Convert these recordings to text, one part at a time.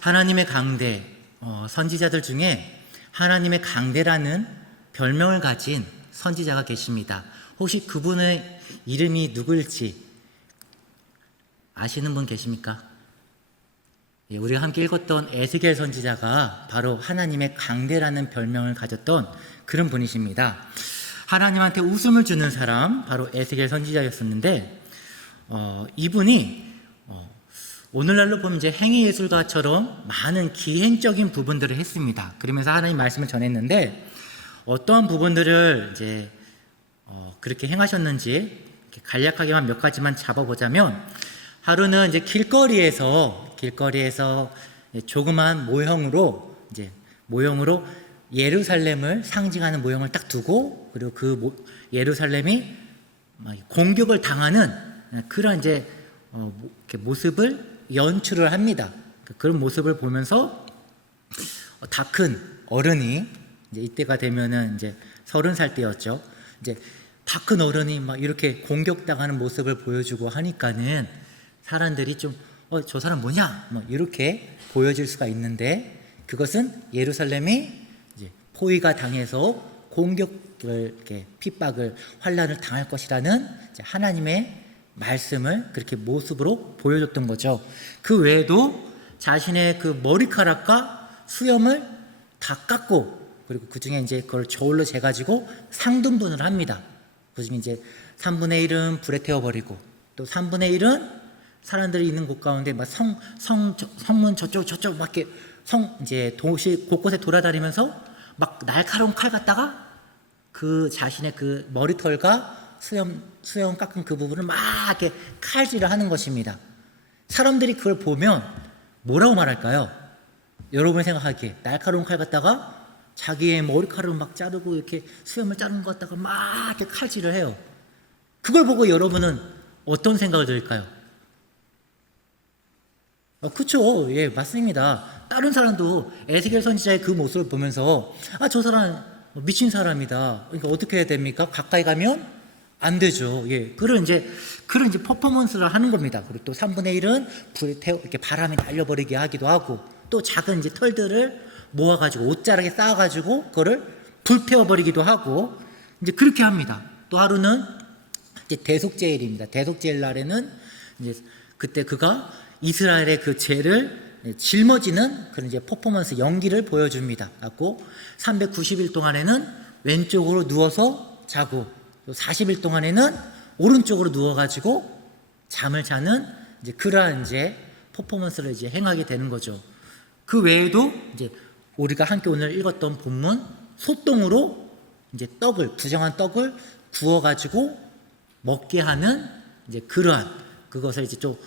하나님의 강대, 선지자들 중에 하나님의 강대라는 별명을 가진 선지자가 계십니다. 혹시 그분의 이름이 누구일지 아시는 분 계십니까? 예, 우리가 함께 읽었던 에스겔 선지자가 바로 하나님의 강대라는 별명을 가졌던 그런 분이십니다. 하나님한테 웃음을 주는 사람, 바로 에스겔 선지자였었는데, 이분이 오늘날로 보면 이제 행위예술가처럼 많은 기행적인 부분들을 했습니다. 그러면서 하나님 말씀을 전했는데, 어떠한 부분들을 이제 그렇게 행하셨는지 간략하게만 몇 가지만 잡아보자면, 하루는 이제 길거리에서 조그만 모형으로 예루살렘을 상징하는 모형을 딱 두고, 그리고 그 예루살렘이 공격을 당하는 그런 이제 모습을 연출을 합니다. 그런 모습을 보면서 다 큰 어른이 이제 이때가 되면은 이제 30살 때였죠. 이제 다 큰 어른이 막 이렇게 공격당하는 모습을 보여주고 하니까는 사람들이 좀 저 사람 뭐냐? 뭐 이렇게 보여질 수가 있는데, 그것은 예루살렘이 이제 포위가 당해서 공격을, 이렇게 핍박을, 환란을 당할 것이라는 이제 하나님의 말씀을 그렇게 모습으로 보여줬던 거죠. 그 외에도 자신의 그 머리카락과 수염을 다 깎고, 그리고 그 중에 이제 그걸 저울로 재가지고 상등분을 합니다. 그 중에 이제 3분의 1은 불에 태워버리고, 또 3분의 1은 사람들이 있는 곳 가운데 막 성문 저쪽 막 이렇게 이제 도시 곳곳에 돌아다니면서 막 날카로운 칼 갖다가 그 자신의 그 머리털과 수염 깎은 그 부분을 막 이렇게 칼질을 하는 것입니다. 사람들이 그걸 보면 뭐라고 말할까요? 여러분이 생각하기에 날카로운 칼 갖다가 자기의 머리카락을 막 자르고 이렇게 수염을 자르는 것 갖다가 막 이렇게 칼질을 해요. 그걸 보고 여러분은 어떤 생각을 들까요? 그쵸, 예, 맞습니다. 다른 사람도 에스겔 선지자의 그 모습을 보면서 저 사람 미친 사람이다. 그러니까 어떻게 해야 됩니까? 가까이 가면 안 되죠. 예, 그런 이제 퍼포먼스를 하는 겁니다. 그리고 또 3분의 1은 불에 태워 이렇게 바람이 날려버리게 하기도 하고, 또 작은 이제 털들을 모아가지고 옷자락에 쌓아가지고 그거를 불태워버리기도 하고, 이제 그렇게 합니다. 또 하루는 이제 대속죄일입니다. 대속죄일 날에는 이제 그때 그가 이스라엘의 그 죄를 짊어지는 그런 이제 퍼포먼스 연기를 보여줍니다. 그래서 390일 동안에는 왼쪽으로 누워서 자고, 또 40일 동안에는 오른쪽으로 누워가지고 잠을 자는 이제 그러한 이제 퍼포먼스를 이제 행하게 되는 거죠. 그 외에도 이제 우리가 함께 오늘 읽었던 본문 소똥으로 이제 부정한 떡을 구워가지고 먹게 하는 이제 그러한 그것을 이제 좀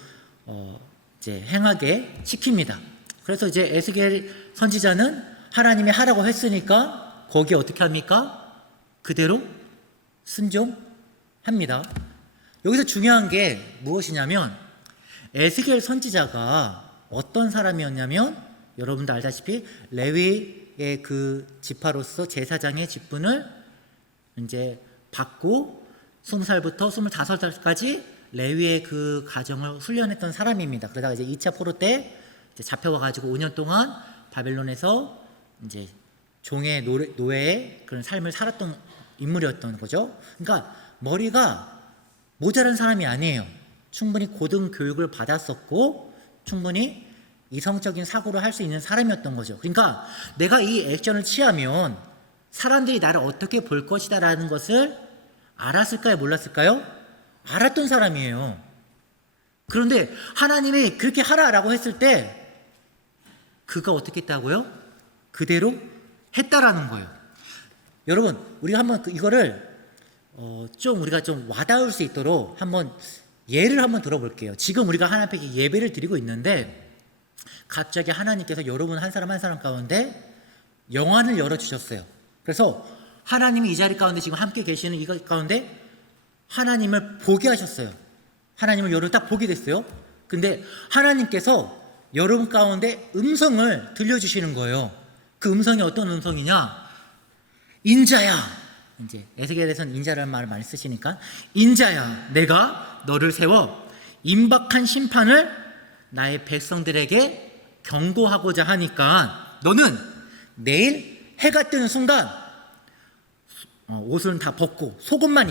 이제 행하게 시킵니다. 그래서 이제 에스겔 선지자는 하나님이 하라고 했으니까 거기에 어떻게 합니까? 그대로 순종합니다. 여기서 중요한 게 무엇이냐면, 에스겔 선지자가 어떤 사람이었냐면, 여러분도 알다시피 레위의 그 지파로서 제사장의 직분을 이제 받고 20살부터 25살까지 레위의 그 가정을 훈련했던 사람입니다. 그러다가 이제 2차 포로 때 이제 잡혀와가지고 5년 동안 바벨론에서 이제 종의 노예의 그런 삶을 살았던 인물이었던 거죠. 그러니까 머리가 모자란 사람이 아니에요. 충분히 고등 교육을 받았었고, 충분히 이성적인 사고를 할 수 있는 사람이었던 거죠. 그러니까 내가 이 액션을 취하면 사람들이 나를 어떻게 볼 것이다라는 것을 알았을까요? 몰랐을까요? 알았던 사람이에요. 그런데 하나님이 그렇게 하라라고 했을 때 그가 어떻게 했다고요? 그대로 했다라는 거예요. 여러분, 우리가 한번 이거를 우리가 좀 와닿을 수 있도록 한번 예를 한번 들어볼게요. 지금 우리가 하나님 앞에 예배를 드리고 있는데 갑자기 하나님께서 여러분 한 사람 한 사람 가운데 영안을 열어주셨어요. 그래서 하나님이 이 자리 가운데 지금 함께 계시는 이 가운데 하나님을 보게 하셨어요. 하나님을 여러분 딱 보게 됐어요. 근데 하나님께서 여러분 가운데 음성을 들려주시는 거예요. 그 음성이 어떤 음성이냐? 인자야. 이제 에스겔에서는 인자라는 말을 많이 쓰시니까, 인자야, 내가 너를 세워 임박한 심판을 나의 백성들에게 경고하고자 하니까 너는 내일 해가 뜨는 순간 옷은 다 벗고 속옷만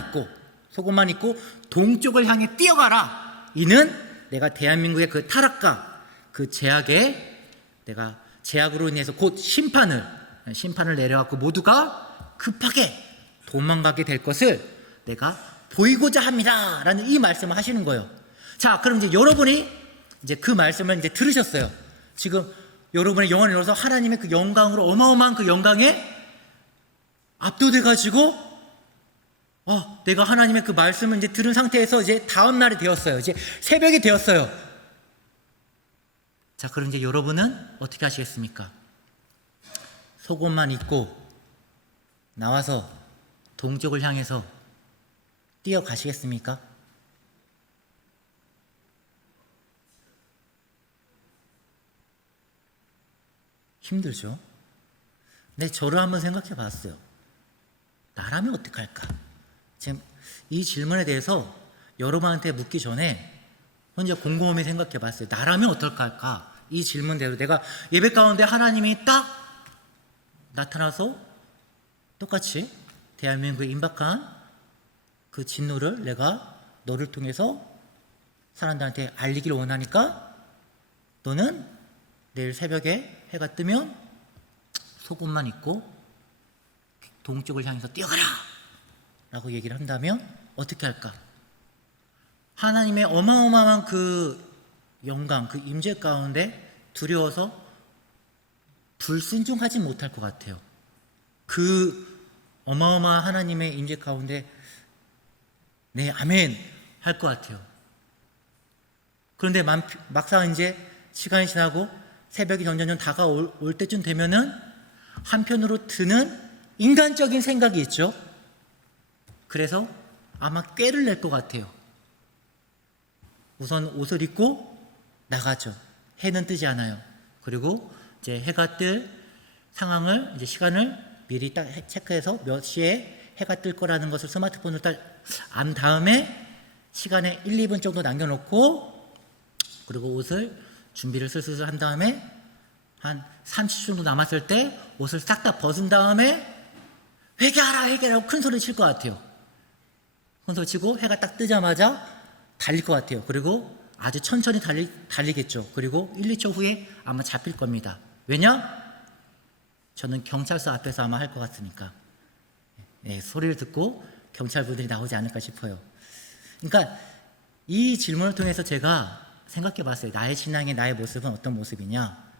입고 동쪽을 향해 뛰어가라. 이는 내가 대한민국의 그 타락과 그 내가 제약으로 인해서 곧 심판을 내려갖고 모두가 급하게 도망가게 될 것을 내가 보이고자 합니다. 라는 이 말씀을 하시는 거예요. 자, 그럼 이제 여러분이 이제 그 말씀을 이제 들으셨어요. 지금 여러분의 영혼을 열어서 하나님의 그 영광으로 어마어마한 그 영광에 압도돼가지고 내가 하나님의 그 말씀을 이제 들은 상태에서 이제 다음 날이 되었어요. 이제 새벽이 되었어요. 자, 그럼 이제 여러분은 어떻게 하시겠습니까? 속옷만 입고 나와서 동쪽을 향해서 뛰어가시겠습니까? 힘들죠? 근데 저를 한번 생각해 봤어요. 나라면 어떡할까? 지금 이 질문에 대해서 여러분한테 묻기 전에 혼자 곰곰이 생각해 봤어요. 나라면 어떨까? 이 질문대로 내가 예배 가운데 하나님이 딱 나타나서 똑같이 대한민국에 임박한 그 진노를 내가 너를 통해서 사람들한테 알리기를 원하니까 너는 내일 새벽에 해가 뜨면 속옷만 입고 동쪽을 향해서 뛰어가라! 라고 얘기를 한다면 어떻게 할까? 하나님의 어마어마한 그 영광, 그 임재 가운데 두려워서 불순종하지 못할 것 같아요. 그 어마어마한 하나님의 임재 가운데 네, 아멘 할 것 같아요. 그런데 막상 이제 시간이 지나고 새벽이 점점 다가올 때쯤 되면은 한편으로 드는 인간적인 생각이 있죠. 그래서 아마 꾀를 낼 것 같아요. 우선 옷을 입고 나가죠. 해는 뜨지 않아요. 그리고 이제 해가 뜰 상황을 이제 시간을 미리 딱 체크해서 몇 시에 해가 뜰 거라는 것을 스마트폰으로 딱 안 다음에 시간에 1, 2분 정도 남겨놓고 그리고 옷을 준비를 슬슬 한 다음에 한 30초 정도 남았을 때 옷을 싹 다 벗은 다음에 회개하라고 큰 소리 칠 것 같아요. 큰 소리 치고 해가 딱 뜨자마자 달릴 것 같아요. 그리고 아주 천천히 달리겠죠. 그리고 1, 2초 후에 아마 잡힐 겁니다. 왜냐? 저는 경찰서 앞에서 아마 할 것 같으니까. 네, 소리를 듣고 경찰분들이 나오지 않을까 싶어요. 그러니까 이 질문을 통해서 제가 생각해 봤어요. 나의 신앙의 나의 모습은 어떤 모습이냐?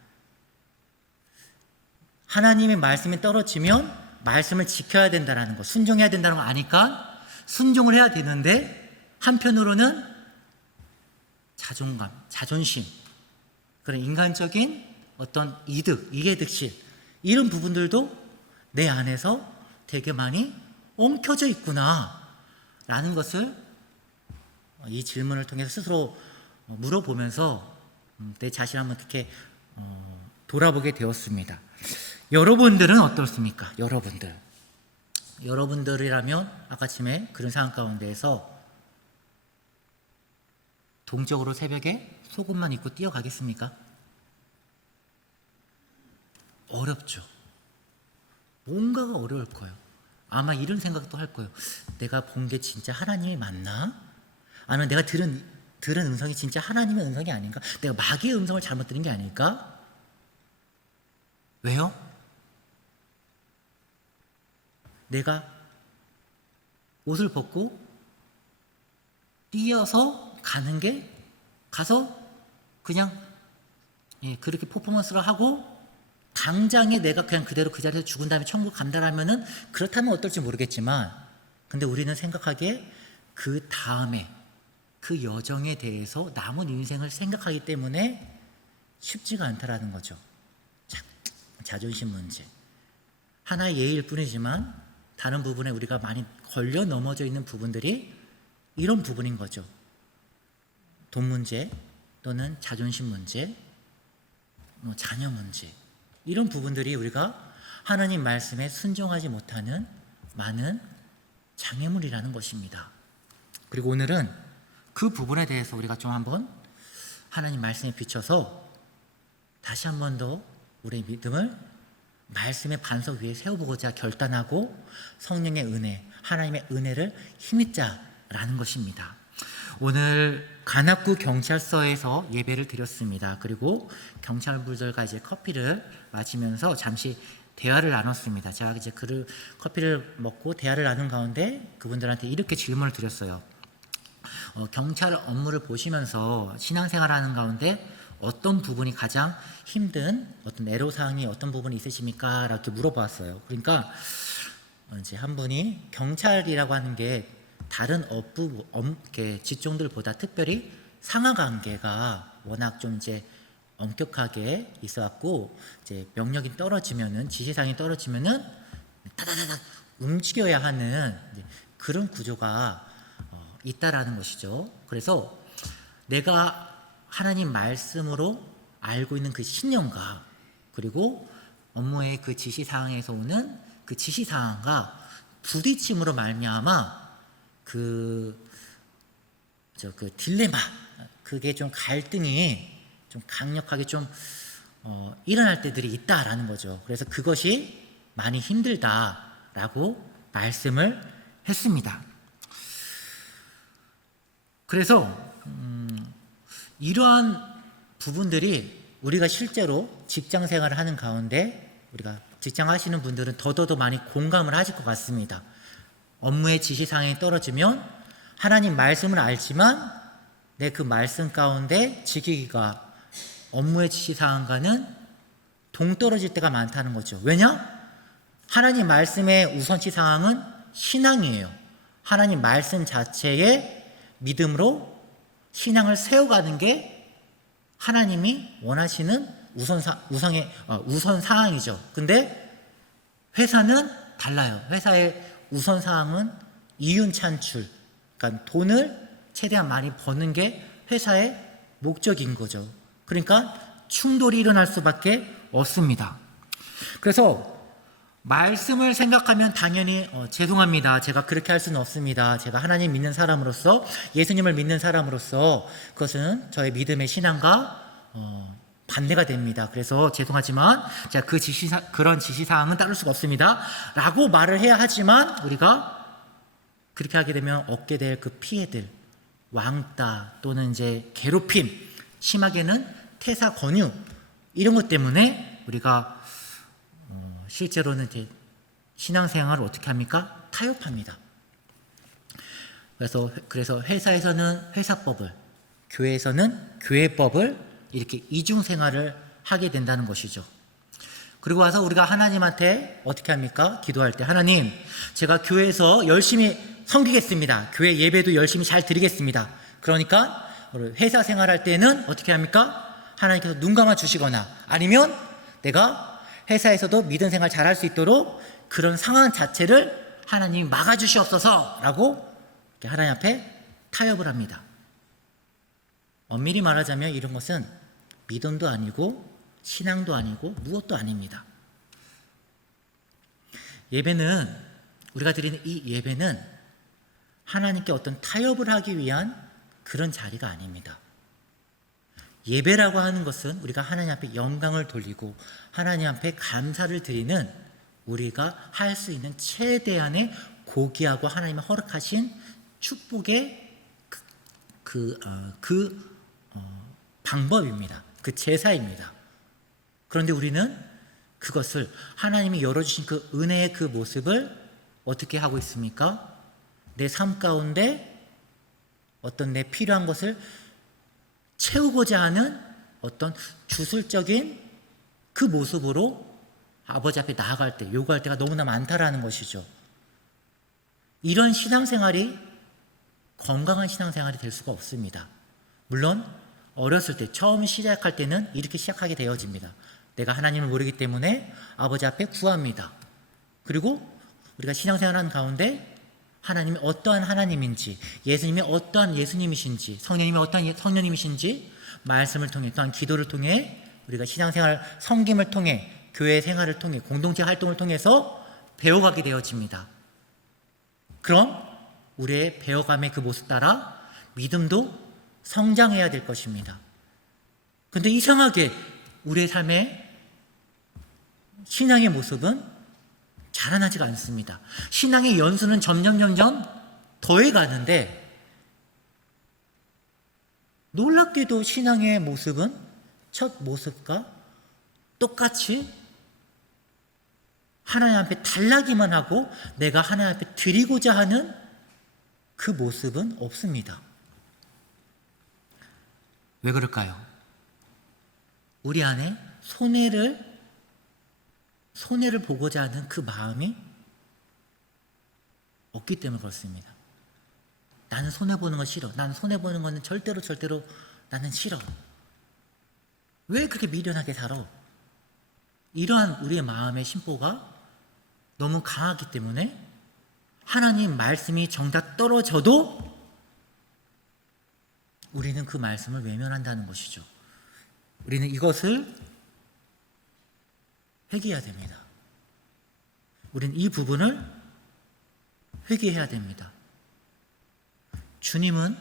하나님의 말씀이 떨어지면 말씀을 지켜야 된다는 거, 순종해야 된다는 거 아니까 순종을 해야 되는데 한편으로는 자존감, 자존심, 그런 인간적인 어떤 이해득실 이런 부분들도 내 안에서 되게 많이 엉켜져 있구나 라는 것을 이 질문을 통해서 스스로 물어보면서 내 자신을 한번 이렇게 돌아보게 되었습니다. 여러분들은 어떻습니까? 여러분들이라면 아까쯤에 그런 상황 가운데에서 동쪽으로 새벽에 속옷만 입고 뛰어가겠습니까? 어렵죠. 뭔가가 어려울 거예요. 아마 이런 생각도 할 거예요. 내가 본 게 진짜 하나님이 맞나? 아니면 내가 들은 음성이 진짜 하나님의 음성이 아닌가? 내가 마귀의 음성을 잘못 들은 게 아닐까? 왜요? 내가 옷을 벗고 뛰어서 가서 그냥 그렇게 퍼포먼스를 하고 당장에 내가 그냥 그대로 그 자리에서 죽은 다음에 천국 간다라면은 그렇다면 어떨지 모르겠지만 근데 우리는 생각하기에 그 다음에 그 여정에 대해서 남은 인생을 생각하기 때문에 쉽지가 않다라는 거죠. 자존심 문제. 하나의 예일 뿐이지만 다른 부분에 우리가 많이 걸려 넘어져 있는 부분들이 이런 부분인 거죠. 돈 문제 또는 자존심 문제, 자녀 문제 이런 부분들이 우리가 하나님 말씀에 순종하지 못하는 많은 장애물이라는 것입니다. 그리고 오늘은 그 부분에 대해서 우리가 좀 한번 하나님 말씀에 비춰서 다시 한 번 더 우리의 믿음을 말씀의 반석 위에 세워보고자 결단하고 성령의 은혜, 하나님의 은혜를 힘입자라는 것입니다. 오늘 관악구 경찰서에서 예배를 드렸습니다. 그리고 경찰분들과 이제 커피를 마시면서 잠시 대화를 나눴습니다. 제가 이제 커피를 먹고 대화를 나눈 가운데 그분들한테 이렇게 질문을 드렸어요. 경찰 업무를 보시면서 신앙생활하는 가운데 어떤 부분이 가장 힘든 어떤 애로사항이 어떤 부분이 있으십니까? 이렇게 물어봤어요. 그러니까 이제 한 분이 경찰이라고 하는 게 다른 직종들보다 특별히 상하관계가 워낙 좀 이제 엄격하게 있어갖고 이제 명령이 떨어지면은 지시사항이 떨어지면은 다다다다 움직여야 하는 그런 구조가 있다라는 것이죠. 그래서 내가 하나님 말씀으로 알고 있는 그 신념과 그리고 업무의 그 지시사항에서 오는 그 지시사항과 부딪힘으로 말미암아 그 딜레마, 그게 좀 갈등이 좀 강력하게 좀 일어날 때들이 있다라는 거죠. 그래서 그것이 많이 힘들다라고 말씀을 했습니다. 그래서 이러한 부분들이 우리가 실제로 직장 생활을 하는 가운데 우리가 직장 하시는 분들은 더더더 많이 공감을 하실 것 같습니다. 업무의 지시사항이 떨어지면 하나님 말씀을 알지만 내 그 말씀 가운데 지키기가 업무의 지시사항과는 동떨어질 때가 많다는 거죠. 왜냐? 하나님 말씀의 우선시 사항은 신앙이에요. 하나님 말씀 자체의 믿음으로 신앙을 세워가는 게 하나님이 원하시는 우선 사항이죠. 근데 회사는 달라요. 회사의 우선 사항은 이윤 창출, 그러니까 돈을 최대한 많이 버는 게 회사의 목적인 거죠. 그러니까 충돌이 일어날 수밖에 없습니다. 그래서 말씀을 생각하면 당연히 죄송합니다. 제가 그렇게 할 수는 없습니다. 제가 하나님 믿는 사람으로서, 예수님을 믿는 사람으로서 그것은 저의 믿음의 신앙과 반대가 됩니다. 그래서 죄송하지만 제가 그런 지시사항은 따를 수가 없습니다. 라고 말을 해야 하지만 우리가 그렇게 하게 되면 얻게 될 그 피해들, 왕따 또는 이제 괴롭힘, 심하게는 태사 권유, 이런 것 때문에 우리가 실제로는 이제 신앙생활을 어떻게 합니까? 타협합니다. 그래서 회사에서는 회사법을, 교회에서는 교회법을 이렇게 이중생활을 하게 된다는 것이죠. 그리고 와서 우리가 하나님한테 어떻게 합니까? 기도할 때 하나님, 제가 교회에서 열심히 섬기겠습니다. 교회 예배도 열심히 잘 드리겠습니다. 그러니까 회사 생활할 때는 어떻게 합니까? 하나님께서 눈 감아 주시거나 아니면 내가 회사에서도 믿음 생활 잘할 수 있도록 그런 상황 자체를 하나님이 막아주시옵소서라고 하나님 앞에 타협을 합니다. 엄밀히 말하자면 이런 것은 믿음도 아니고 신앙도 아니고 무엇도 아닙니다. 예배는, 우리가 드리는 이 예배는 하나님께 어떤 타협을 하기 위한 그런 자리가 아닙니다. 예배라고 하는 것은 우리가 하나님 앞에 영광을 돌리고 하나님 앞에 감사를 드리는 우리가 할 수 있는 최대한의 고귀하고 하나님이 허락하신 축복의 방법입니다. 그 제사입니다. 그런데 우리는 그것을 하나님이 열어주신 그 은혜의 그 모습을 어떻게 하고 있습니까? 내 삶 가운데 어떤 내 필요한 것을 채우고자 하는 어떤 주술적인 그 모습으로 아버지 앞에 나아갈 때, 요구할 때가 너무나 많다라는 것이죠. 이런 신앙생활이 건강한 신앙생활이 될 수가 없습니다. 물론 어렸을 때 처음 시작할 때는 이렇게 시작하게 되어집니다. 내가 하나님을 모르기 때문에 아버지 앞에 구합니다. 그리고 우리가 신앙생활하는 가운데 하나님이 어떠한 하나님인지, 예수님이 어떠한 예수님이신지, 성령님이 어떠한 성령님이신지 말씀을 통해, 또한 기도를 통해 우리가 신앙생활, 섬김을 통해, 교회 생활을 통해, 공동체 활동을 통해서 배워가게 되어집니다. 그럼 우리의 배워감의 그 모습 따라 믿음도 성장해야 될 것입니다. 그런데 이상하게 우리의 삶의 신앙의 모습은 자라나지가 않습니다. 신앙의 연수는 점점 더해가는데, 놀랍게도 신앙의 모습은 첫 모습과 똑같이 하나님 앞에 달라기만 하고 내가 하나님 앞에 드리고자 하는 그 모습은 없습니다. 왜 그럴까요? 우리 안에 손해를 보고자 하는 그 마음이 없기 때문에 그렇습니다. 나는 손해보는 거 싫어. 나는 손해보는 거는 절대로 나는 싫어. 왜 그렇게 미련하게 살아? 이러한 우리의 마음의 심보가 너무 강하기 때문에 하나님 말씀이 정작 떨어져도 우리는 그 말씀을 외면한다는 것이죠. 우리는 이것을 회개해야 됩니다. 우리는 이 부분을 회개해야 됩니다. 주님은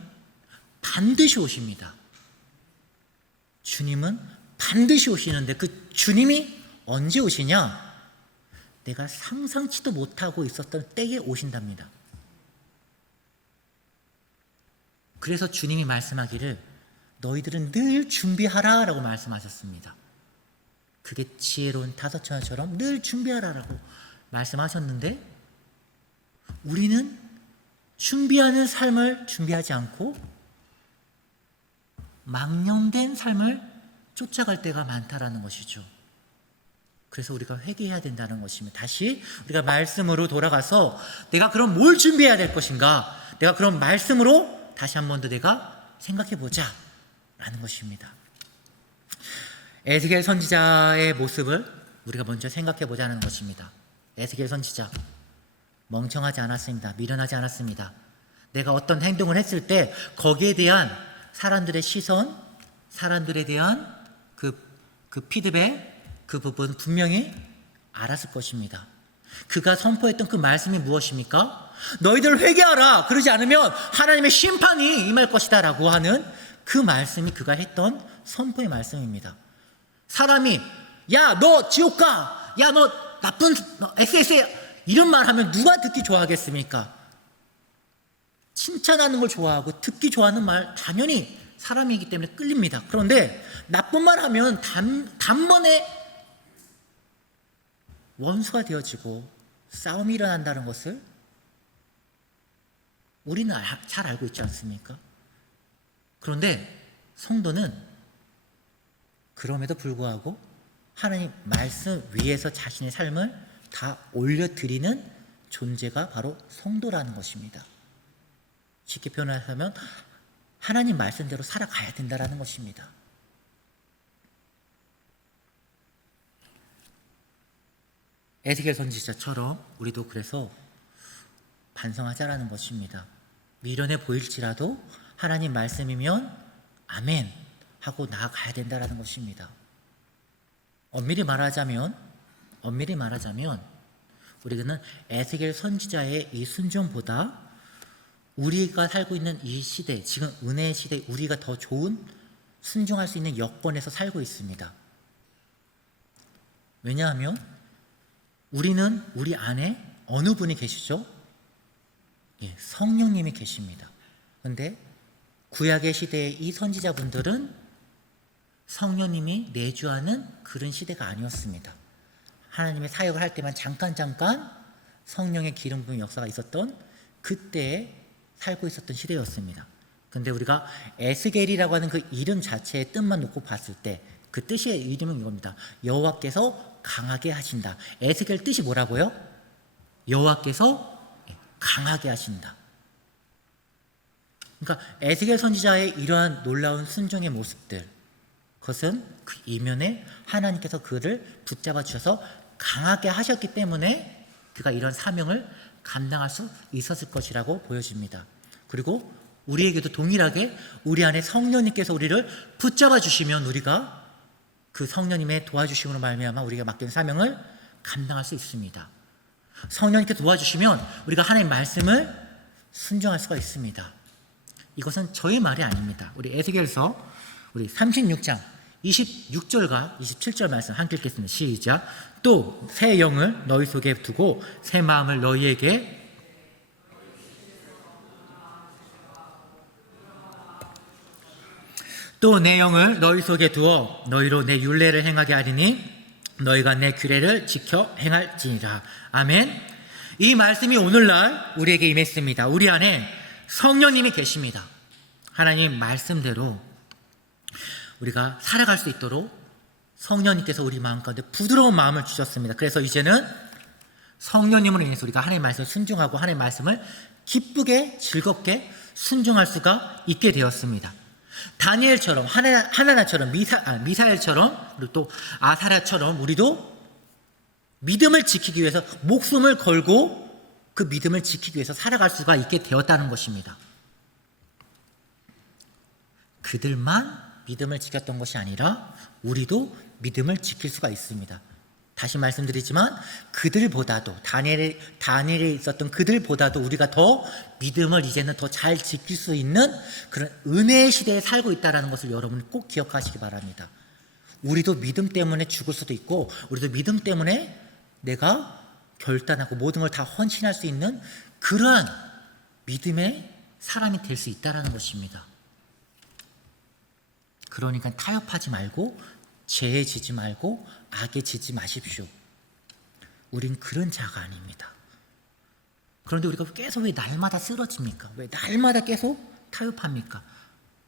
반드시 오십니다. 주님은 반드시 오시는데 그 주님이 언제 오시냐? 내가 상상치도 못하고 있었던 때에 오신답니다. 그래서 주님이 말씀하기를 너희들은 늘 준비하라 라고 말씀하셨습니다. 그게 지혜로운 다섯 처녀처럼 늘 준비하라라고 말씀하셨는데, 우리는 준비하는 삶을 준비하지 않고 망령된 삶을 쫓아갈 때가 많다라는 것이죠. 그래서 우리가 회개해야 된다는 것입니다. 다시 우리가 말씀으로 돌아가서 내가 그럼 뭘 준비해야 될 것인가? 내가 그럼 말씀으로 다시 한 번 더 내가 생각해 보자 라는 것입니다. 에스겔 선지자의 모습을 우리가 먼저 생각해 보자는 것입니다. 에스겔 선지자 멍청하지 않았습니다. 미련하지 않았습니다. 내가 어떤 행동을 했을 때 거기에 대한 사람들의 시선, 사람들에 대한 그 피드백, 그 부분 분명히 알았을 것입니다. 그가 선포했던 그 말씀이 무엇입니까? 너희들 회개하라. 그러지 않으면 하나님의 심판이 임할 것이다 라고 하는 그 말씀이 그가 했던 선포의 말씀입니다. 사람이 야 너 지옥 가, 야 너 나쁜 SS에 이런 말 하면 누가 듣기 좋아하겠습니까? 칭찬하는 걸 좋아하고 듣기 좋아하는 말 당연히 사람이기 때문에 끌립니다. 그런데 나쁜 말 하면 단번에 원수가 되어지고 싸움이 일어난다는 것을 우리는 잘 알고 있지 않습니까? 그런데 성도는 그럼에도 불구하고 하나님 말씀 위에서 자신의 삶을 다 올려드리는 존재가 바로 성도라는 것입니다. 쉽게 표현하자면 하나님 말씀대로 살아가야 된다는 것입니다. 에스겔 선지자처럼 우리도 그래서 반성하자라는 것입니다. 미련해 보일지라도 하나님 말씀이면 아멘 하고 나아가야 된다는 것입니다. 엄밀히 말하자면 우리는 에스겔 선지자의 이 순종보다 우리가 살고 있는 이 시대, 지금 은혜의 시대, 우리가 더 좋은 순종할 수 있는 여건에서 살고 있습니다. 왜냐하면 우리는 우리 안에 어느 분이 계시죠? 성령님이 계십니다. 그런데 구약의 시대의 이 선지자분들은 성령님이 내주하는 그런 시대가 아니었습니다. 하나님의 사역을 할 때만 잠깐 성령의 기름 부은 역사가 있었던 그때에 살고 있었던 시대였습니다. 그런데 우리가 에스겔이라고 하는 그 이름 자체의 뜻만 놓고 봤을 때 그 뜻의 이름은 이겁니다. 여호와께서 강하게 하신다. 에스겔 뜻이 뭐라고요? 여호와께서 강하게 하신다. 그러니까 에스겔 선지자의 이러한 놀라운 순종의 모습들, 그것은 그 이면에 하나님께서 그를 붙잡아 주셔서 강하게 하셨기 때문에 그가 이런 사명을 감당할 수 있었을 것이라고 보여집니다. 그리고 우리에게도 동일하게 우리 안에 성령님께서 우리를 붙잡아 주시면 우리가 그 성령님의 도와주심으로 말미암아 우리가 맡긴 사명을 감당할 수 있습니다. 성령님께 도와주시면 우리가 하나님의 말씀을 순종할 수가 있습니다. 이것은 저의 말이 아닙니다. 우리 에스겔서 우리 36장 26절과 27절 말씀 함께 읽겠습니다. 시작. 또 새 영을 너희 속에 두고 새 마음을 너희에게 또 내 영을 너희 속에 두어 너희로 내 율례를 행하게 하리니 너희가 내 규례를 지켜 행할지니라. 아멘. 이 말씀이 오늘날 우리에게 임했습니다. 우리 안에 성령님이 계십니다. 하나님 말씀대로 우리가 살아갈 수 있도록 성령님께서 우리 마음 가운데 부드러운 마음을 주셨습니다. 그래서 이제는 성령님으로 인해서 우리가 하나님의 말씀을 순종하고 하나님의 말씀을 기쁘게 즐겁게 순종할 수가 있게 되었습니다. 다니엘처럼 하나나처럼 미사엘처럼 그리고 또 아사랴처럼 우리도 믿음을 지키기 위해서 목숨을 걸고 그 믿음을 지키기 위해서 살아갈 수가 있게 되었다는 것입니다. 그들만 믿음을 지켰던 것이 아니라 우리도 믿음을 지킬 수가 있습니다. 다시 말씀드리지만 그들보다도 다니엘에 있었던 그들보다도 우리가 더 믿음을 이제는 더 잘 지킬 수 있는 그런 은혜의 시대에 살고 있다는 것을 여러분이 꼭 기억하시기 바랍니다. 우리도 믿음 때문에 죽을 수도 있고 우리도 믿음 때문에 내가 결단하고 모든 걸 다 헌신할 수 있는 그러한 믿음의 사람이 될 수 있다는 것입니다. 그러니까 타협하지 말고 죄에 지지 말고 악에 지지 마십시오. 우린 그런 자가 아닙니다. 그런데 우리가 계속 왜 날마다 쓰러집니까? 왜 날마다 계속 타협합니까?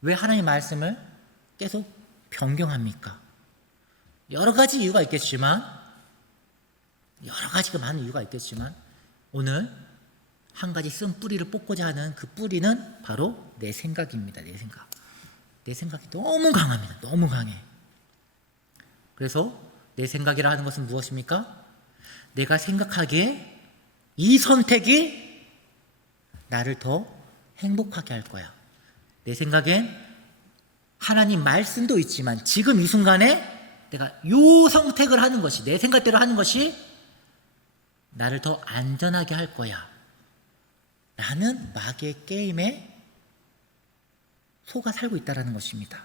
왜 하나님의 말씀을 계속 변경합니까? 여러 가지 이유가 있겠지만 여러 가지가 많은 이유가 있겠지만 오늘 한 가지 쓴 뿌리를 뽑고자 하는 그 뿌리는 바로 내 생각입니다. 내 생각. 내 생각이 너무 강합니다. 너무 강해. 그래서 내 생각이라 하는 것은 무엇입니까? 내가 생각하기에 이 선택이 나를 더 행복하게 할 거야. 내 생각엔 하나님 말씀도 있지만 지금 이 순간에 내가 요 선택을 하는 것이 내 생각대로 하는 것이 나를 더 안전하게 할 거야. 라는 마귀의 게임에 속아 살고 있다는 것입니다.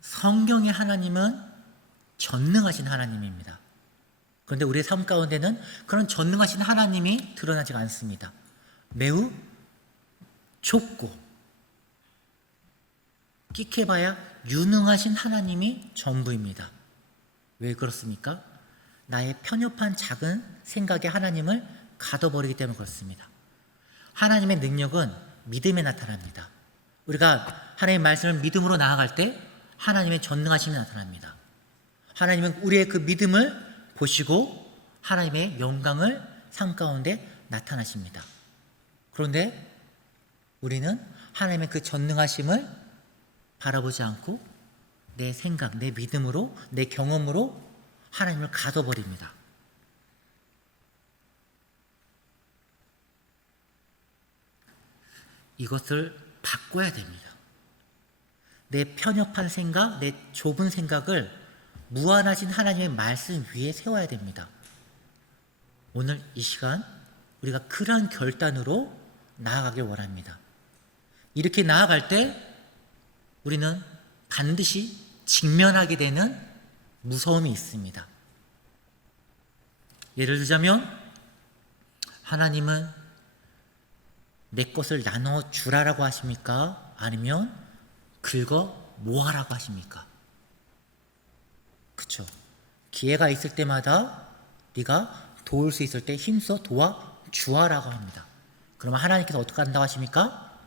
성경의 하나님은 전능하신 하나님입니다. 그런데 우리의 삶 가운데는 그런 전능하신 하나님이 드러나지 않습니다. 매우 좁고 끽해봐야 유능하신 하나님이 전부입니다. 왜 그렇습니까? 나의 편협한 작은 생각의 하나님을 가둬버리기 때문에 그렇습니다. 하나님의 능력은 믿음에 나타납니다. 우리가 하나님의 말씀을 믿음으로 나아갈 때 하나님의 전능하심이 나타납니다. 하나님은 우리의 그 믿음을 보시고 하나님의 영광을 삶 가운데 나타나십니다. 그런데 우리는 하나님의 그 전능하심을 바라보지 않고 내 생각, 내 믿음으로, 내 경험으로 하나님을 가둬버립니다. 이것을 바꿔야 됩니다. 내 편협한 생각, 내 좁은 생각을 무한하신 하나님의 말씀 위에 세워야 됩니다. 오늘 이 시간 우리가 그러한 결단으로 나아가길 원합니다. 이렇게 나아갈 때 우리는 반드시 직면하게 되는 무서움이 있습니다. 예를 들자면 하나님은 내 것을 나눠주라라고 하십니까? 아니면 긁어 모아라고 하십니까? 그렇죠. 기회가 있을 때마다 네가 도울 수 있을 때 힘써 도와주라라고 합니다. 그러면 하나님께서 어떻게 한다고 하십니까?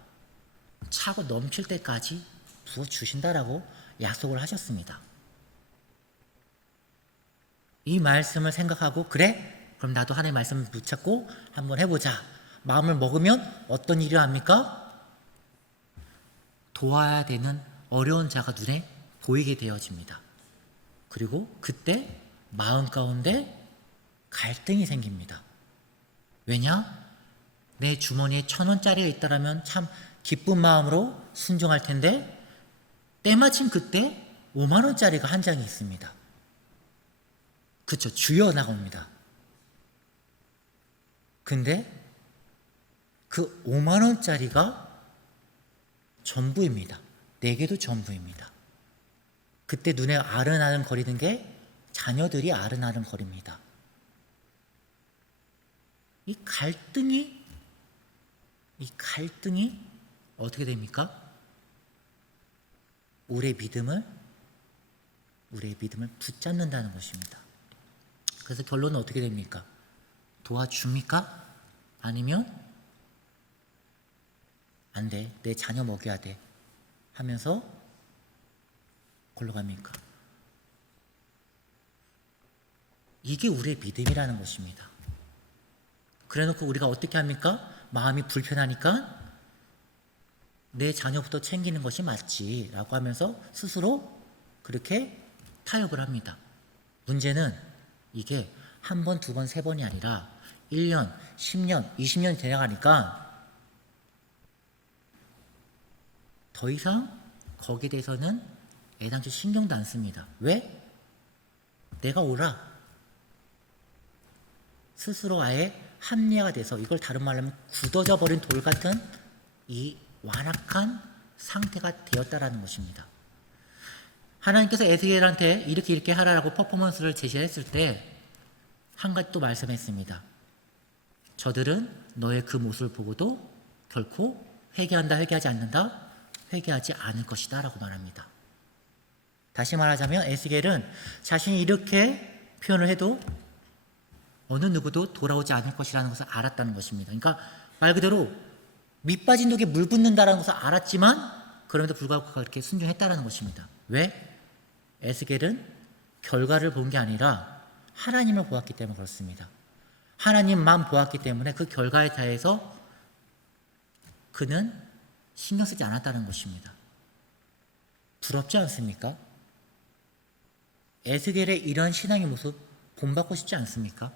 차고 넘칠 때까지 부어주신다라고 약속을 하셨습니다. 이 말씀을 생각하고 그래? 그럼 나도 하나님의 말씀을 붙잡고 한번 해보자. 마음을 먹으면 어떤 일이 합니까? 도와야 되는 어려운 자가 눈에 보이게 되어집니다. 그리고 그때 마음 가운데 갈등이 생깁니다. 왜냐? 내 주머니에 1,000원짜리가 있다라면 참 기쁜 마음으로 순종할 텐데 때마침 그때 50,000원짜리가 한 장이 있습니다. 그쵸? 주여 나옵니다. 근데 그 5만 원짜리가 전부입니다. 내게도 전부입니다. 그때 눈에 아른아른 거리는 게 자녀들이 아른아른 거립니다. 이 갈등이 어떻게 됩니까? 우리의 믿음을 붙잡는다는 것입니다. 그래서 결론은 어떻게 됩니까? 도와줍니까? 아니면 안 돼, 내 자녀 먹여야 돼 하면서 걸로 갑니까? 이게 우리의 믿음이라는 것입니다. 그래놓고 우리가 어떻게 합니까? 마음이 불편하니까 내 자녀부터 챙기는 것이 맞지 라고 하면서 스스로 그렇게 타협을 합니다. 문제는 이게 한 번, 두 번, 세 번이 아니라 1년, 10년, 20년이 지나가니까 더 이상 거기에 대해서는 애당초 신경도 안 씁니다. 왜? 내가 옳아. 스스로 아예 합리화가 돼서, 이걸 다른 말로 하면 굳어져 버린 돌 같은 이 완악한 상태가 되었다라는 것입니다. 하나님께서 에스겔한테 이렇게 하라라고 퍼포먼스를 제시했을 때 한 가지 또 말씀했습니다. 저들은 너의 그 모습을 보고도 결코 회개한다, 회개하지 않는다, 회개하지 않을 것이다 라고 말합니다. 다시 말하자면 에스겔은 자신이 이렇게 표현을 해도 어느 누구도 돌아오지 않을 것이라는 것을 알았다는 것입니다. 그러니까 말 그대로 밑 빠진 독에 물 붓는다는 것을 알았지만 그럼에도 불구하고 그렇게 순종했다는 것입니다. 왜? 에스겔은 결과를 본 게 아니라 하나님을 보았기 때문에 그렇습니다. 하나님만 보았기 때문에 그 결과에 대해서 그는 신경 쓰지 않았다는 것입니다. 부럽지 않습니까? 에스겔의 이런 신앙의 모습 본받고 싶지 않습니까?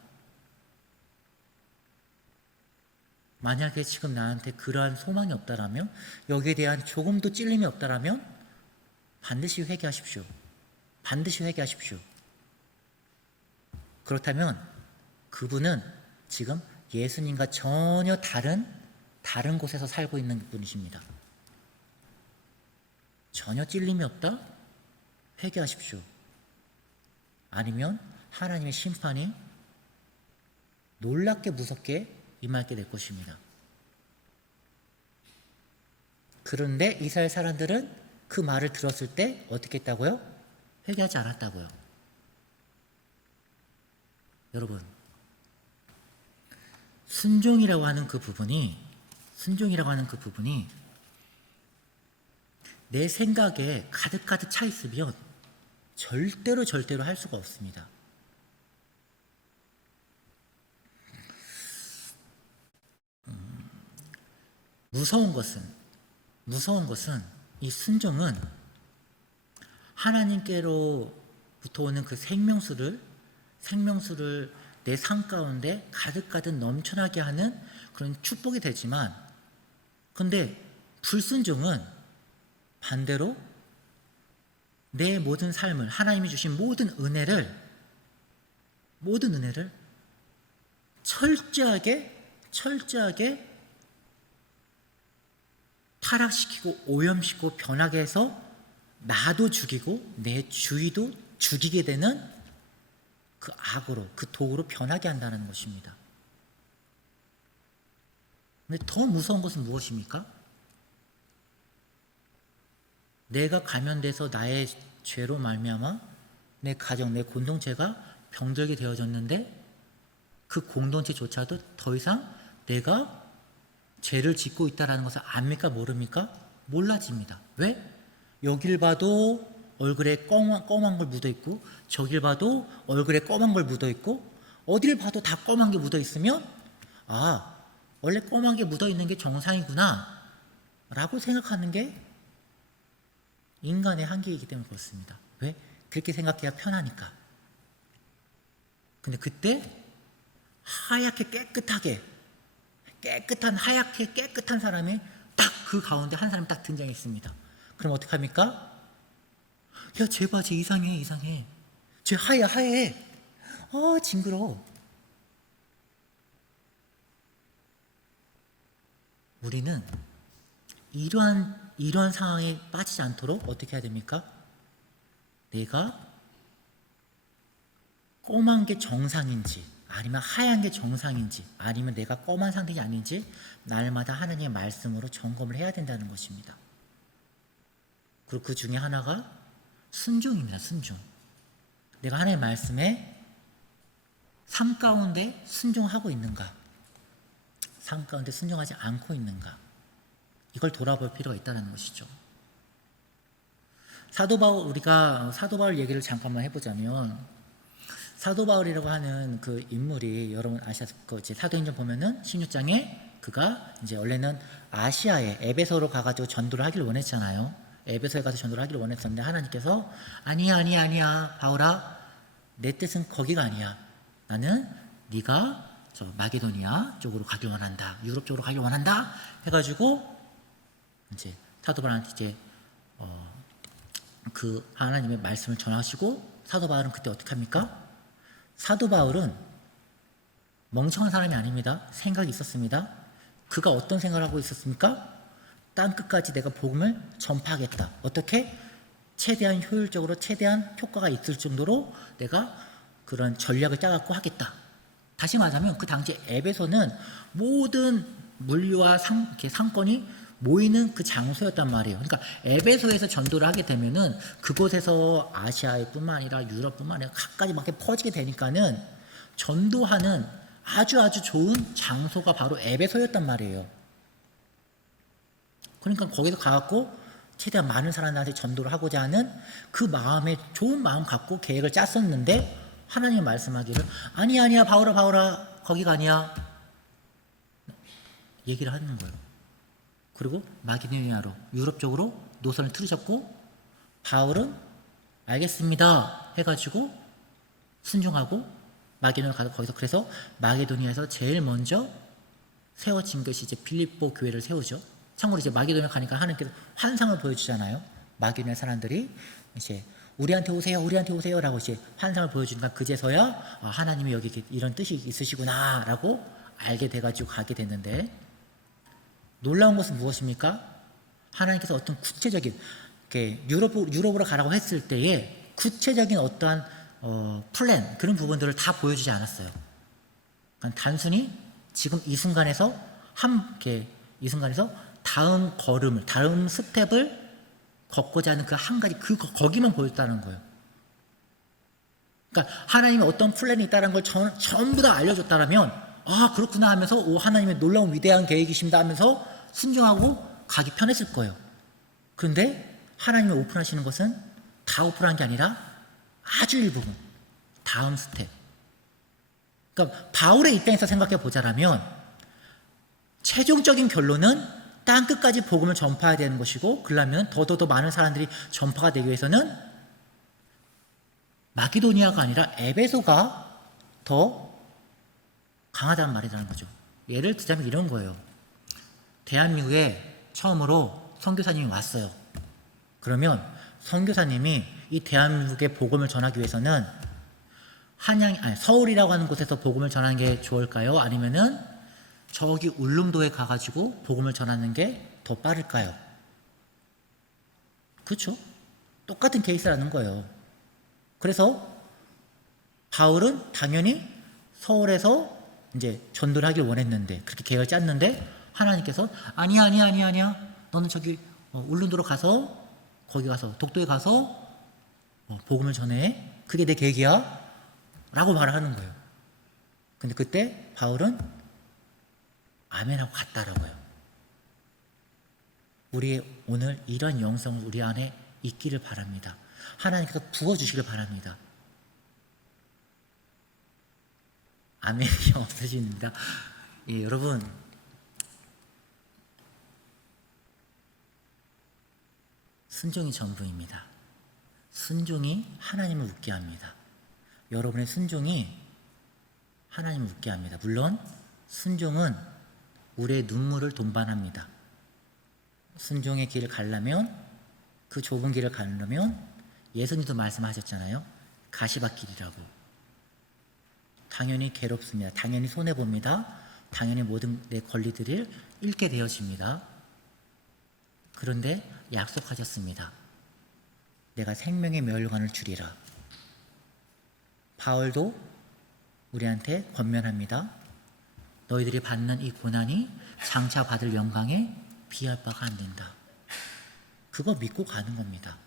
만약에 지금 나한테 그러한 소망이 없다라면, 여기에 대한 조금도 찔림이 없다라면 반드시 회개하십시오. 반드시 회개하십시오. 그렇다면 그분은 지금 예수님과 전혀 다른 곳에서 살고 있는 분이십니다. 전혀 찔림이 없다? 회개하십시오. 아니면 하나님의 심판이 놀랍게 무섭게 임하게 될 것입니다. 그런데 이스라엘 사람들은 그 말을 들었을 때 어떻게 했다고요? 회개하지 않았다고요. 여러분, 순종이라고 하는 그 부분이 내 생각에 가득 차 있으면 절대로 할 수가 없습니다. 무서운 것은 이 순종은 하나님께로부터 오는 그 생명수를 내 삶 가운데 가득 넘쳐나게 하는 그런 축복이 되지만, 근데 불순종은 반대로 내 모든 삶을, 하나님이 주신 모든 은혜를 철저하게 타락시키고 오염시키고 변하게 해서 나도 죽이고 내 주위도 죽이게 되는 그 악으로, 그 도구로 변하게 한다는 것입니다. 근데 더 무서운 것은 무엇입니까? 내가 감염돼서 나의 죄로 말미암아 내 가정, 내 공동체가 병들게 되어졌는데 그 공동체조차도 더 이상 내가 죄를 짓고 있다는 것을 압니까? 모릅니까? 몰라집니다. 왜? 여길 봐도 얼굴에 검은 걸 묻어있고, 저길 봐도 얼굴에 검은 걸 묻어있고, 어딜 봐도 다 검은 게 묻어있으면, 아, 원래 검은 게 묻어있는 게 정상이구나 라고 생각하는 게 인간의 한계이기 때문에 그렇습니다. 왜? 그렇게 생각해야 편하니까. 근데 그때 하얗게 깨끗한 사람이 딱 그 가운데 한 사람이 딱 등장했습니다. 그럼 어떡합니까? 야, 쟤 봐, 쟤 이상해. 쟤 하얘. 징그러워. 우리는 이러한 상황에 빠지지 않도록 어떻게 해야 됩니까? 내가 검은 게 정상인지 아니면 하얀 게 정상인지 아니면 내가 검은 상태가 아닌지 날마다 하나님의 말씀으로 점검을 해야 된다는 것입니다. 그리고 그 중에 하나가 순종입니다. 순종. 내가 하나님의 말씀에 삶 가운데 순종하고 있는가, 삶 가운데 순종하지 않고 있는가, 이걸 돌아볼 필요가 있다는 것이죠. 우리가 사도 바울 얘기를 잠깐만 해보자면, 사도 바울이라고 하는 그 인물이 여러분 아시다시피 사도행전 보면은 16장에 그가 이제 원래는 아시아에 에베소로 가가지고 전도를 하기를 원했잖아요. 에베소에 가서 전도를 하기를 원했었는데 하나님께서 아니야 바울아, 내 뜻은 거기가 아니야. 나는 네가 저 마게도니아 쪽으로 가길 원한다, 유럽 쪽으로 가길 원한다 해가지고 이제 사도 바울한테 이제 그 하나님의 말씀을 전하시고, 사도 바울은 그때 어떻게 합니까? 사도 바울은 멍청한 사람이 아닙니다. 생각이 있었습니다. 그가 어떤 생각을 하고 있었습니까? 땅 끝까지 내가 복음을 전파하겠다. 어떻게? 최대한 효율적으로, 최대한 효과가 있을 정도로 내가 그런 전략을 짜갖고 하겠다. 다시 말하자면 그 당시 에베소는 모든 물류와 상권이 모이는 그 장소였단 말이에요. 그러니까 에베소에서 전도를 하게 되면은 그곳에서 아시아뿐만 아니라 유럽뿐만 아니라 각가지 막 퍼지게 되니까는 전도하는 아주 좋은 장소가 바로 에베소였단 말이에요. 그러니까 거기서 가갖고 최대한 많은 사람들한테 전도를 하고자 하는 그 마음에 좋은 마음 갖고 계획을 짰었는데, 하나님이 말씀하기를 아니야 바울아 거기가 아니야 얘기를 하는 거예요. 그리고 마게도니아로, 유럽 쪽으로 노선을 틀으셨고, 바울은 알겠습니다 해가지고 순종하고 마게도니아 가서 거기서, 그래서 마게도니아에서 제일 먼저 세워진 것이 이제 빌립보 교회를 세우죠. 참고로 이제 마게도니아 가니까 하나님께서 환상을 보여주잖아요. 마게도니아 사람들이 이제 우리한테 오세요 라고 이제 환상을 보여주니까 그제서야 하나님이 여기 이런 뜻이 있으시구나 라고 알게 돼가지고 가게 됐는데, 놀라운 것은 무엇입니까? 하나님께서 어떤 구체적인 유럽으로 가라고 했을 때에 구체적인 어떠한 플랜, 그런 부분들을 다 보여주지 않았어요. 그러니까 단순히 지금 이 순간에서 다음 걸음을, 다음 스텝을 걷고자 하는 그 한 가지, 거기만 보였다는 거예요. 그러니까 하나님이 어떤 플랜이 있다는 걸 전부 다 알려줬다면, 그렇구나 하면서 하나님의 놀라운 위대한 계획이십니다 하면서 순종하고 가기 편했을 거예요. 그런데 하나님이 오픈하시는 것은 다 오픈한 게 아니라 아주 일부분, 다음 스텝. 그러니까 바울의 입장에서 생각해 보자라면 최종적인 결론은 땅 끝까지 복음을 전파해야 되는 것이고, 그러려면 더 많은 사람들이 전파가 되기 위해서는 마게도니아가 아니라 에베소가 더 강하다는 말이라는 거죠. 예를 들자면 이런 거예요. 대한민국에 처음으로 선교사님이 왔어요. 그러면 선교사님이 이 대한민국에 복음을 전하기 위해서는 서울이라고 하는 곳에서 복음을 전하는 게 좋을까요? 아니면은 저기 울릉도에 가가지고 복음을 전하는 게 더 빠를까요? 그렇죠? 똑같은 케이스라는 거예요. 그래서 바울은 당연히 서울에서 이제 전도를 하길 원했는데, 그렇게 계획을 짰는데 하나님께서 아니야 너는 저기 울릉도로 가서, 거기 가서 독도에 가서 복음을 전해, 그게 내 계획이야 라고 말을 하는 거예요. 근데 그때 바울은 아멘하고 갔다라고요. 우리의 오늘 이런 영성을 우리 안에 있기를 바랍니다. 하나님께서 부어주시길 바랍니다. 아멘이 없으십니다. 예, 여러분, 순종이 전부입니다. 순종이 하나님을 웃게 합니다. 여러분의 순종이 하나님을 웃게 합니다. 물론 순종은 우리의 눈물을 동반합니다. 순종의 길을 가려면, 그 좁은 길을 가려면 예수님도 말씀하셨잖아요. 가시밭길이라고. 당연히 괴롭습니다. 당연히 손해봅니다. 당연히 모든 내 권리들을 잃게 되어집니다. 그런데 약속하셨습니다. 내가 생명의 멸관을 주리라. 바울도 우리한테 권면합니다. 너희들이 받는 이 고난이 장차 받을 영광에 비할 바가 안 된다. 그거 믿고 가는 겁니다.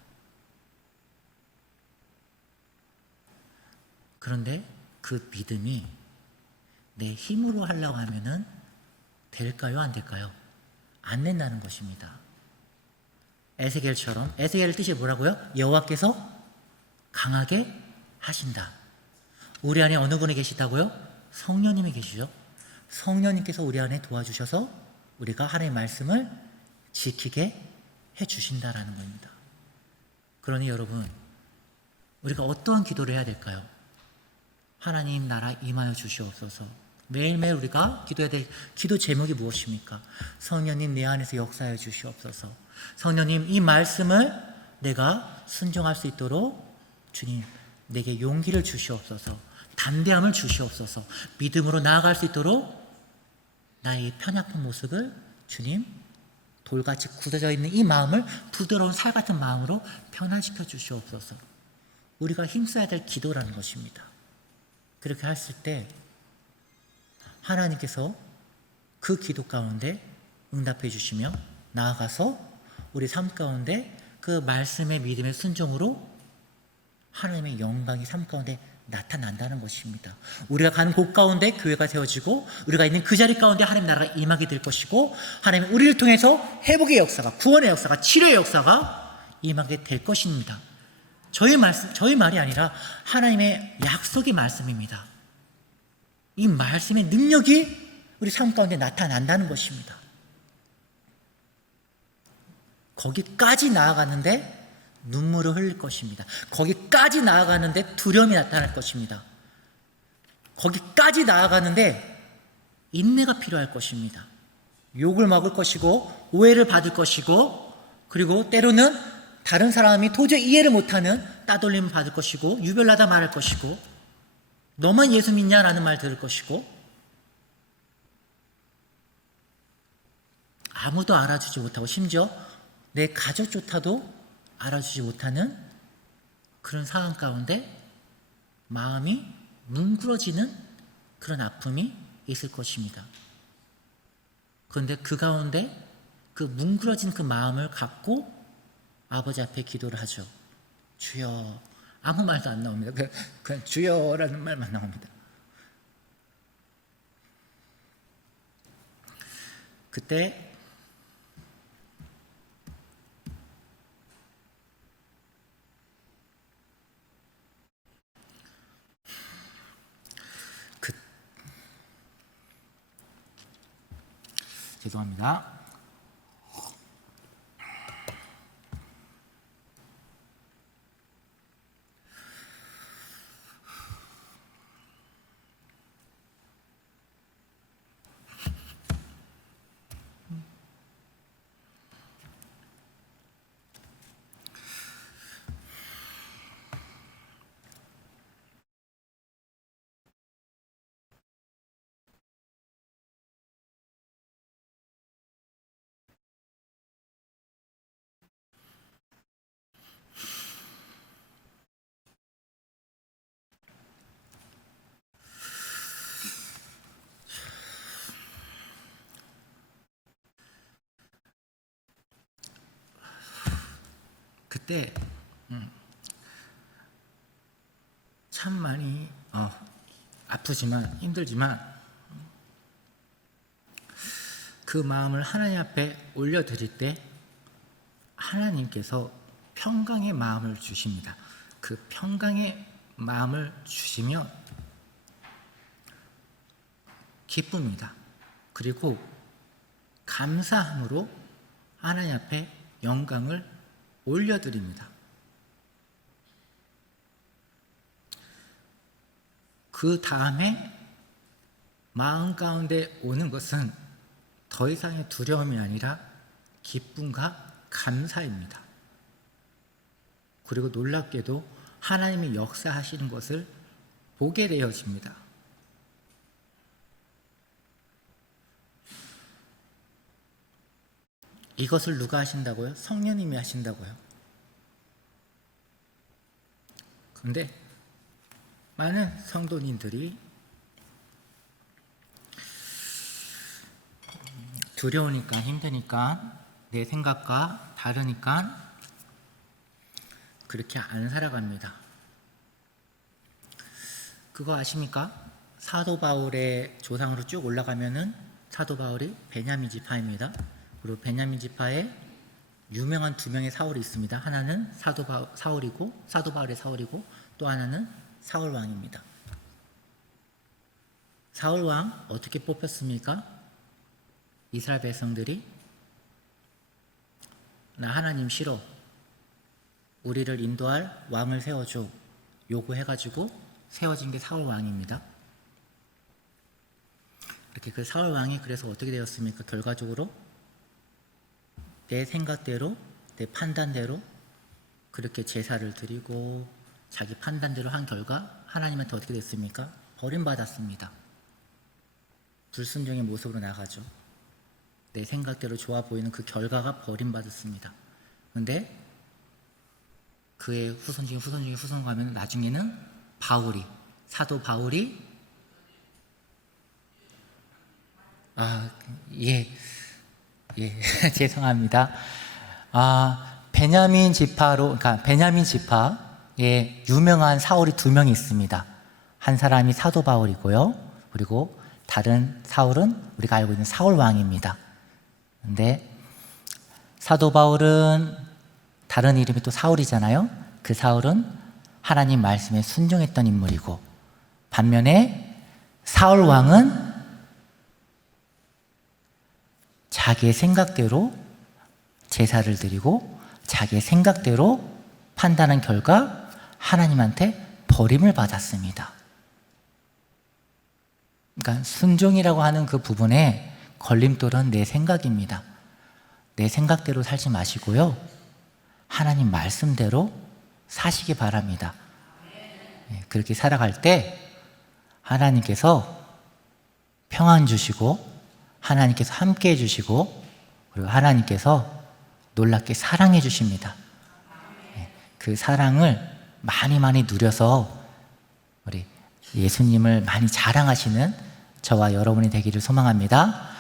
그런데 그 믿음이 내 힘으로 하려고 하면은 될까요? 안 될까요? 안 된다는 것입니다. 에스겔처럼, 에스겔 뜻이 뭐라고요? 여호와께서 강하게 하신다. 우리 안에 어느 분이 계시다고요? 성령님이 계시죠. 성령님께서 우리 안에 도와주셔서 우리가 하나님의 말씀을 지키게 해주신다라는 겁니다. 그러니 여러분, 우리가 어떠한 기도를 해야 될까요? 하나님 나라 임하여 주시옵소서. 매일매일 우리가 기도해야 될 기도 제목이 무엇입니까? 성령님 내 안에서 역사해 주시옵소서. 성령님 이 말씀을 내가 순종할 수 있도록 주님 내게 용기를 주시옵소서. 담대함을 주시옵소서. 믿음으로 나아갈 수 있도록 나의 편약한 모습을 주님 돌같이 굳어져 있는 이 마음을 부드러운 살 같은 마음으로 변화시켜 주시옵소서. 우리가 힘써야 될 기도라는 것입니다. 그렇게 했을 때 하나님께서 그 기도 가운데 응답해 주시며 나아가서 우리 삶 가운데 그 말씀의 믿음의 순종으로 하나님의 영광이 삶 가운데 나타난다는 것입니다. 우리가 가는 곳 가운데 교회가 세워지고 우리가 있는 그 자리 가운데 하나님 나라가 임하게 될 것이고 하나님 우리를 통해서 회복의 역사가, 구원의 역사가, 치료의 역사가 임하게 될 것입니다. 저희 말이 아니라 하나님의 약속의 말씀입니다. 이 말씀의 능력이 우리 삶 가운데 나타난다는 것입니다. 거기까지 나아가는데 눈물을 흘릴 것입니다. 거기까지 나아가는데 두려움이 나타날 것입니다. 거기까지 나아가는데 인내가 필요할 것입니다. 욕을 먹을 것이고 오해를 받을 것이고 그리고 때로는 다른 사람이 도저히 이해를 못하는 따돌림을 받을 것이고 유별나다 말할 것이고 너만 예수 믿냐라는 말 들을 것이고 아무도 알아주지 못하고 심지어 내 가족조차도 알아주지 못하는 그런 상황 가운데 마음이 뭉그러지는 그런 아픔이 있을 것입니다. 그런데 그 가운데 그 뭉그러진 그 마음을 갖고 아버지 앞에 기도를 하죠. 주여. 아무 말도 안 나옵니다. 그냥 주여라는 말만 나옵니다. 그때 죄송합니다. 그때 참 많이 아프지만 힘들지만 그 마음을 하나님 앞에 올려드릴 때 하나님께서 평강의 마음을 주십니다. 그 평강의 마음을 주시면 기쁨입니다. 그리고 감사함으로 하나님 앞에 영광을 올려드립니다. 그 다음에 마음 가운데 오는 것은 더 이상의 두려움이 아니라 기쁨과 감사입니다. 그리고 놀랍게도 하나님이 역사하시는 것을 보게 되어집니다. 이것을 누가 하신다고요? 성령님이 하신다고요. 그런데 많은 성도님들이 두려우니까, 힘드니까, 내 생각과 다르니까 그렇게 안 살아갑니다. 그거 아십니까? 사도 바울의 조상으로 쭉 올라가면은 사도 바울이 베냐민 지파입니다. 그리고 베냐민 지파에 유명한 두 명의 사울이 있습니다. 하나는 사도 바울의 사울이고 또 하나는 사울 왕입니다. 사울 왕 어떻게 뽑혔습니까? 이스라엘 백성들이 나 하나님 싫어, 우리를 인도할 왕을 세워줘 요구해가지고 세워진 게 사울 왕입니다. 이렇게 그 사울 왕이 그래서 어떻게 되었습니까? 결과적으로 내 생각대로, 내 판단대로 그렇게 제사를 드리고 자기 판단대로 한 결과 하나님한테 어떻게 됐습니까? 버림받았습니다. 불순종의 모습으로 나가죠. 내 생각대로 좋아 보이는 그 결과가 버림받았습니다. 그런데 그의 후손 중에 가면 나중에는 사도 바울이 죄송합니다. 베냐민 지파에 유명한 사울이 두 명이 있습니다. 한 사람이 사도 바울이고요. 그리고 다른 사울은 우리가 알고 있는 사울 왕입니다. 근데 사도 바울은 다른 이름이 또 사울이잖아요. 그 사울은 하나님 말씀에 순종했던 인물이고, 반면에 사울 왕은 자기의 생각대로 제사를 드리고 자기의 생각대로 판단한 결과 하나님한테 버림을 받았습니다. 그러니까 순종이라고 하는 그 부분에 걸림돌은 내 생각입니다. 내 생각대로 살지 마시고요, 하나님 말씀대로 사시기 바랍니다. 그렇게 살아갈 때 하나님께서 평안 주시고, 하나님께서 함께 해주시고, 그리고 하나님께서 놀랍게 사랑해 주십니다. 그 사랑을 많이 누려서 우리 예수님을 많이 자랑하시는 저와 여러분이 되기를 소망합니다.